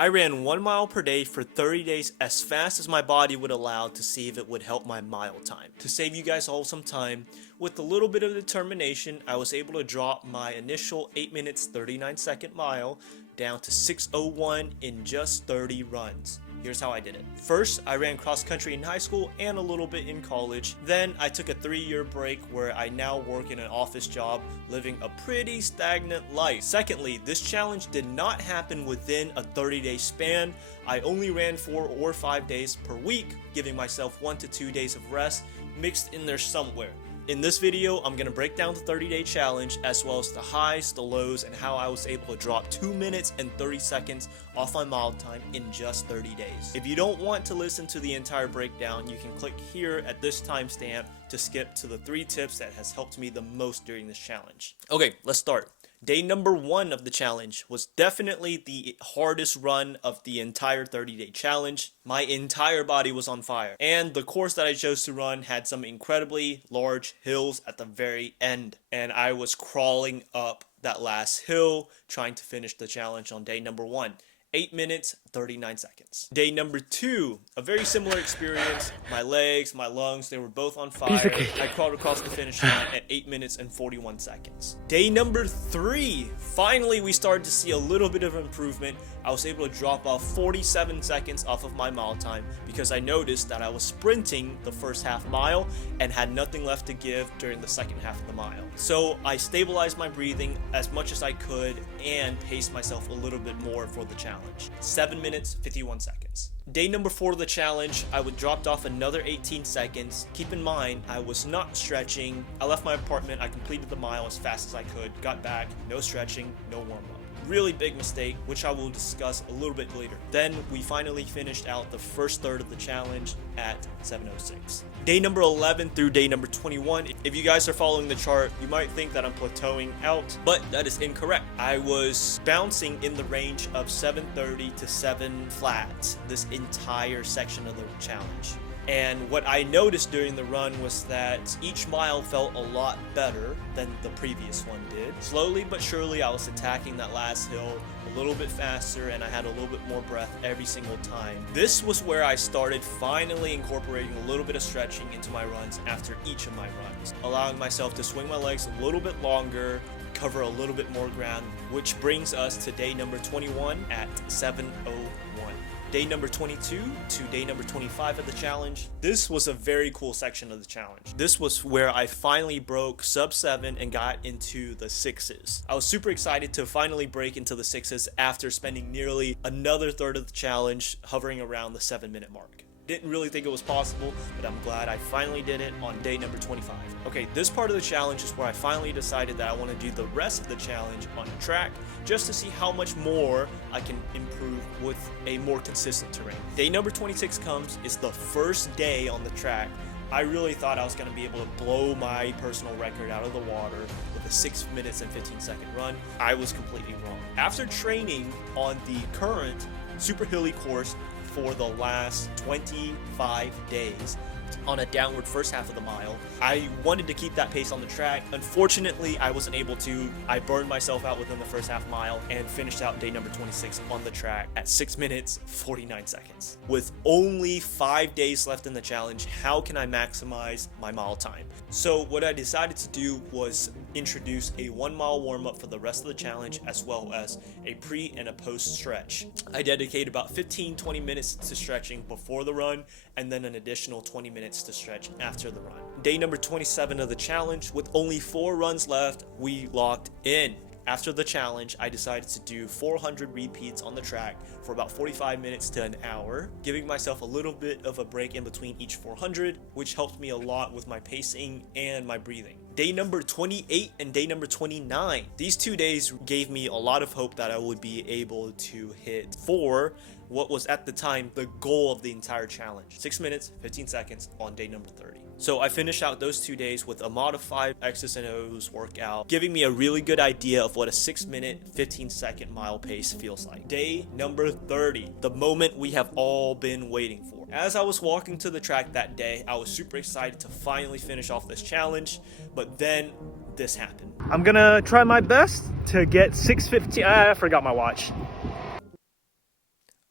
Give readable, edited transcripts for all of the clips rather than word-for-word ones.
I ran 1 mile per day for 30 days as fast as my body would allow to see if it would help my mile time. To save you guys all some time, with a little bit of determination, I was able to drop my initial 8 minutes 39 second mile down to 6:01 in just 30 runs. Here's how I did it. First, I ran cross country in high school and a little bit in college. Then I took a 3-year break where I now work in an office job, living a pretty stagnant life. Secondly, this challenge did not happen within a 30-day span. I only ran 4 or 5 days per week, giving myself 1 to 2 days of rest mixed in there somewhere. In this video, I'm going to break down the 30-day challenge as well as the highs, the lows, and how I was able to drop 2 minutes and 30 seconds off my mile time in just 30 days. If you don't want to listen to the entire breakdown, you can click here at this timestamp to skip to the 3 tips that has helped me the most during this challenge. Okay, let's start. Day number 1 of the challenge was definitely the hardest run of the entire 30-day challenge. My entire body was on fire, and the course that I chose to run had some incredibly large hills at the very end, and I was crawling up that last hill trying to finish the challenge on day number 1. 8 minutes, 39 seconds. Day number 2, a very similar experience. My legs, my lungs, they were both on fire. I crawled across the finish line at 8 minutes and 41 seconds. Day number 3, finally we started to see a little bit of improvement. I was able to drop off 47 seconds off of my mile time because I noticed that I was sprinting the first half mile and had nothing left to give during the second half of the mile. So I stabilized my breathing as much as I could and paced myself a little bit more for the challenge. 7 minutes, 51 seconds. Day number 4 of the challenge, I would dropped off another 18 seconds. Keep in mind, I was not stretching. I left my apartment, I completed the mile as fast as I could, got back, no stretching, no warm-up. Really big mistake, which I will discuss a little bit later. Then we finally finished out the first third of the challenge at 7:06. Day number 11 through day number 21. If you guys are following the chart, you might think that I'm plateauing out, but that is incorrect. I was bouncing in the range of 730 to 7 flat this entire section of the challenge. And what I noticed during the run was that each mile felt a lot better than the previous one did. Slowly but surely, I was attacking that last hill a little bit faster, and I had a little bit more breath every single time. This was where I started finally incorporating a little bit of stretching into my runs after each of my runs, allowing myself to swing my legs a little bit longer, cover a little bit more ground, which brings us to day number 21 at 7:01. Day number 22 to day number 25 of the challenge. This was a very cool section of the challenge. This was where I finally broke sub 7 and got into the 6s. I was super excited to finally break into the 6s after spending nearly another third of the challenge hovering around the 7-minute mark. Didn't really think it was possible, but I'm glad I finally did it on day number 25. Okay, this part of the challenge is where I finally decided that I want to do the rest of the challenge on a track just to see how much more I can improve with a more consistent terrain. Day number 26 comes. It's the first day on the track. I really thought I was going to be able to blow my personal record out of the water with a 6 minutes and 15 second run. I was completely wrong. After training on the current super hilly course for the last 25 days on a downward first half of the mile, I wanted to keep that pace on the track. Unfortunately, I wasn't able to. I burned myself out within the first half mile and finished out day number 26 on the track at 6 minutes 49 seconds. With only 5 days left in the challenge, how can I maximize my mile time? So what I decided to do was introduce a 1 mile warm-up for the rest of the challenge, as well as a pre and a post stretch. I dedicated about 15-20 minutes to stretching before the run, and then an additional 20 minutes to stretch after the run. Day number 27 of the challenge, with only 4 runs left, we locked in. After the challenge, I decided to do 400 repeats on the track for about 45 minutes to an hour, giving myself a little bit of a break in between each 400, which helped me a lot with my pacing and my breathing. Day number 28 and day number 29. These 2 days gave me a lot of hope that I would be able to hit what was at the time the goal of the entire challenge. 6 minutes, 15 seconds on day number 30. So I finished out those 2 days with a modified X's and O's workout, giving me a really good idea of what a 6 minute, 15 second mile pace feels like. Day number 30, the moment we have all been waiting for. As I was walking to the track that day, I was super excited to finally finish off this challenge, but then this happened. I'm gonna try my best to get 6:15. I forgot my watch.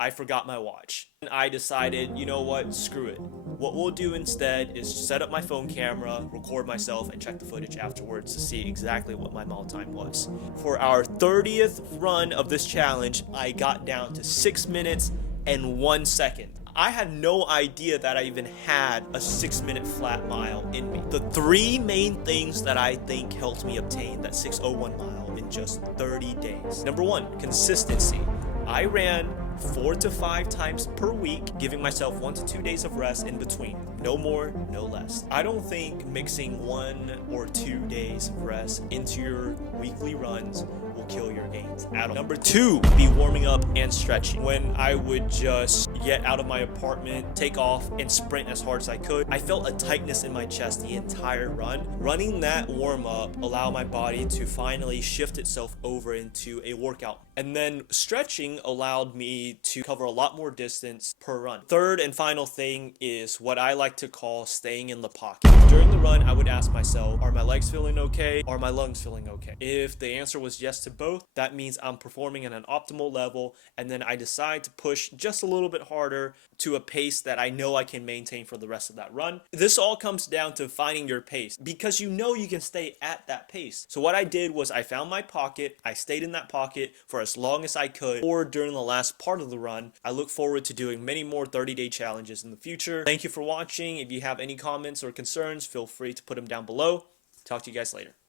I forgot my watch. And I decided, you know what, screw it. What we'll do instead is set up my phone camera, record myself, and check the footage afterwards to see exactly what my mile time was. For our 30th run of this challenge, I got down to 6 minutes and 1 second. I had no idea that I even had a 6-minute flat mile in me. The three main things that I think helped me obtain that 6:01 mile in just 30 days. Number one, consistency. I ran 4 to 5 times per week, giving myself 1 to 2 days of rest in between. No more, no less. I don't think mixing 1 or 2 days of rest into your weekly runs will kill your gains at all. Number two, be warming up and stretching. When I would just get out of my apartment, take off, and sprint as hard as I could, I felt a tightness in my chest the entire run. Running that warm up allowed my body to finally shift itself over into a workout. And then stretching allowed me to cover a lot more distance per run. Third and final thing is what I like to call staying in the pocket. During the run, I would ask myself, are my legs feeling okay? Are my lungs feeling okay? If the answer was yes to both, that means I'm performing at an optimal level, and then I decide to push just a little bit harder to a pace that I know I can maintain for the rest of that run. This all comes down to finding your pace, because you know you can stay at that pace. So what I did was I found my pocket, I stayed in that pocket for as long as I could, or during the last part of the run. I look forward to doing many more 30-day challenges in the future. Thank you for watching. If you have any comments or concerns, feel free to put them down below. Talk to you guys later.